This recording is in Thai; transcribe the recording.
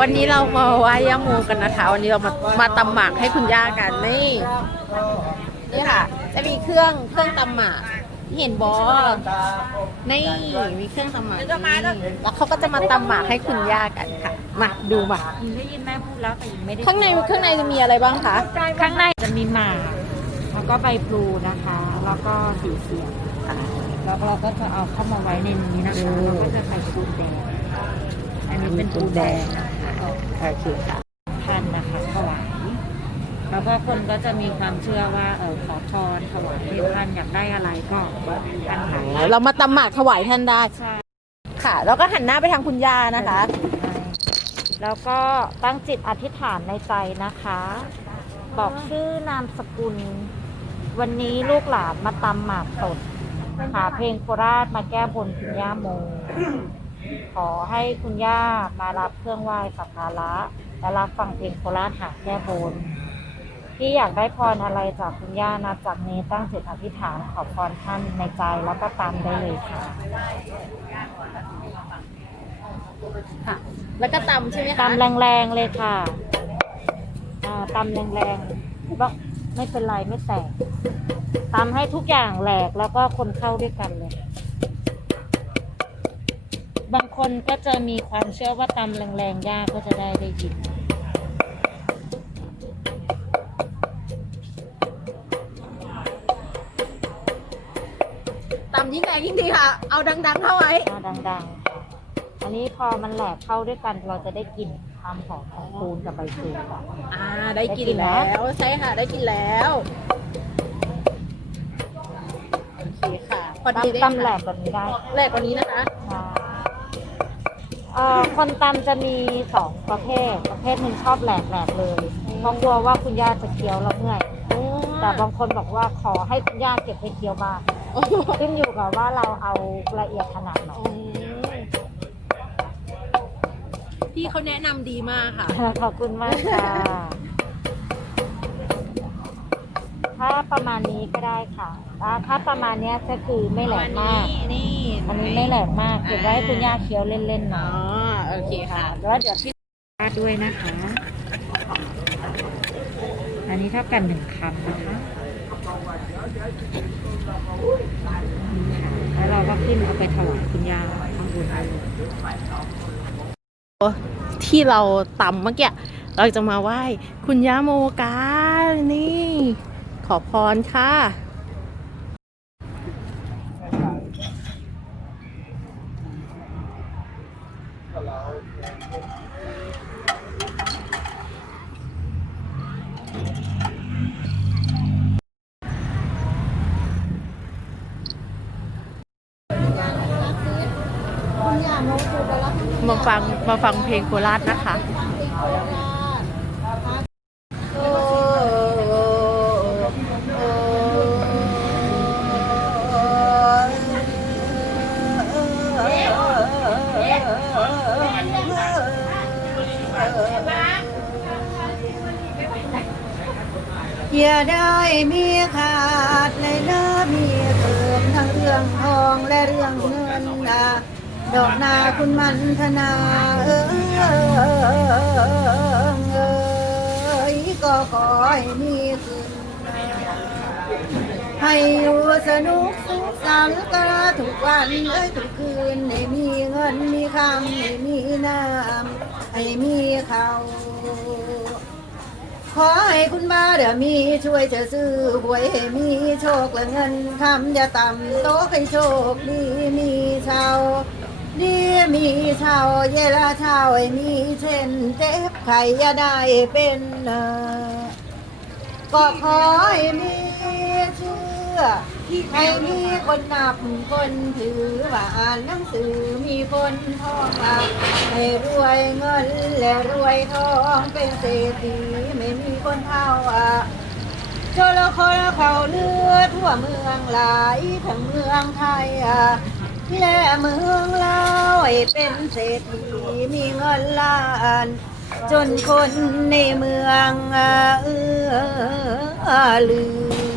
วันนี้เรามาไหว้ย่าโมกันนะคะ วันนี้เรามามาตำหมากให้คุณย่ากันนี่นี่ค่ะ จะมีเครื่องเครื่องตำหมากเห็นบอนี่มีเครื่องตำหมากนี่แล้วเขาก็จะมาตำหมากให้คุณย่ากันค่ะมาดูมายิงได้ยินแม่พูดแล้วแต่ยิงไม่ได้ข้างในข้างในจะมีอะไรบ้างคะข้างในจะมีหมากแล้วก็ใบพลูนะคะ แล้วก็สีเสียงแล้วเราก็จะเอาเข้ามาไว้ในนี้นะคะแล้วก็จะใส่ปูนแดงอันนี้เป็นปูนแดง นะคะโอเคค่ะพันนะคะถวายแล้วก็คนก็จะมีความเชื่อว่าเออขอพรถวายให้ท่านอยากได้อะไรก็ท่านหายเรามาตำหมากถวายท่านได้ ใช่ค่ะ แล้วก็หันหน้าไปทางคุณย่านะคะ แล้วก็ตั้งจิตอธิษฐานในใจนะคะ บอกชื่อนามสกุล วันนี้ลูกหลานมาตำหมากสดหาเพลงโคราชมาแก้บนคุณย่าโม ขอให้คุณย่ามารับเครื่องไหว้สักการะและรับฟังเพลงโคราชหาแก้บนที่อยากได้พรอะไรจากคุณย่านับจากนี้ตั้งจิตอธิษฐานขอพรท่านในใจแล้วก็ตามได้เลยค่ะค่ะ แล้วก็ตำใช่ไหมคะตำแรงๆเลยค่ะอ่าตำแรงๆก็ไม่เป็นไรไม่แตกตำให้ทุกอย่างแหลกแล้วก็คนเข้าด้วยกันเลย บางคนก็จะมีความเชื่อว่าตำแรงๆยากก็จะได้ได้ยิน ตำยิ่งแรงยิ่งดีค่ะ เอาดังๆเข้าไว้มาดังๆค่ะอันนี้พอมันแหลกเข้าด้วยกันเราจะได้กลิ่นความหอมของปูนกับใบเตยค่ะ อ่า ได้กินได้กินแล้แล้ว ว ใช่ค่ะ ได้กินแล้ว โอเคค่ะ พอดีได้ตำตำแหลกแบบนี้ได้แรกกว่านี้นะคะค่ะ เอ่อคนตำจะมีสองประเภท ประเภทหนึ่งชอบแหลกแหลกเลยเพราะกลัวว่าคุณย่าจะเคี้ยวแล้วเมื่อย แต่บางคนบอกว่าขอให้คุณย่าเก็บให้เคี้ยวบ้างโอ้โหขึ้นอยู่กับว่าเราเอาละเอียดขนาดไหน พี่เขาแนะนำดีมากค่ะ ขอบคุณมากค่ะ ถ้าประมาณนี้ก็ได้ค่ะถ้าถ้าประมาณเนี้ยก็คือไม่แหลมมากนี่ อันนี้ไม่แหลมมาก เก็บไว้ให้คุณย่าเคี้ยวเล่นๆหน่อ๋ออยโอเคค่ะ แล้วเดี๋ยวพี่ราดด้วยนะคะ อันนี้เท่ากันหนึ่งคำนะคะแล้วเราก็ขึ้นเอาไปถวายคุณย่าข้างบนได้เลยที่เราตำเมื่อกี้เราจะมาไหว้ คุณย่าโมกานี่ ขอพรค่ะ มาฟังมาฟังเพลงโคราชนะคะ อย่าได้มีขาดเลยนะมีเพิ่มทั้งเรื่องทองและเรื่องเงินนะดอกนาคุณมันธนาเออเอยก็ขอให้มีคืนนให้อยู่สนุกสุขสันต์กันทุกวันเอ้ยทุกคืนให้มีเงินมีคำให้มีน้ำให้มีเขา ขอให้คุณบ้าเดี๋ยวมีช่วยเธอซื้อหวยให้มีโชคและเงินคำอย่าต่ำโตให้โชคดีมีชาวดีมีชาวเยลาชาวให้มีเช่นเจ็บไข่อย่าได้เป็นก็ขอให้มีเชื่อ ให้มีคนนับคนถือว่าอ่านหนังสือมีคนท่องอะให้รวยเงินและรวยทองเป็นเศรษฐีไม่มีคนเท่าอะโจรคนเขาเลือทั่วเมืองหลายทั้งเมืองไทยอะและเมืองลาวให้เป็นเศรษฐีมีเงินล้าน จนคนในเมืองอะเออลือ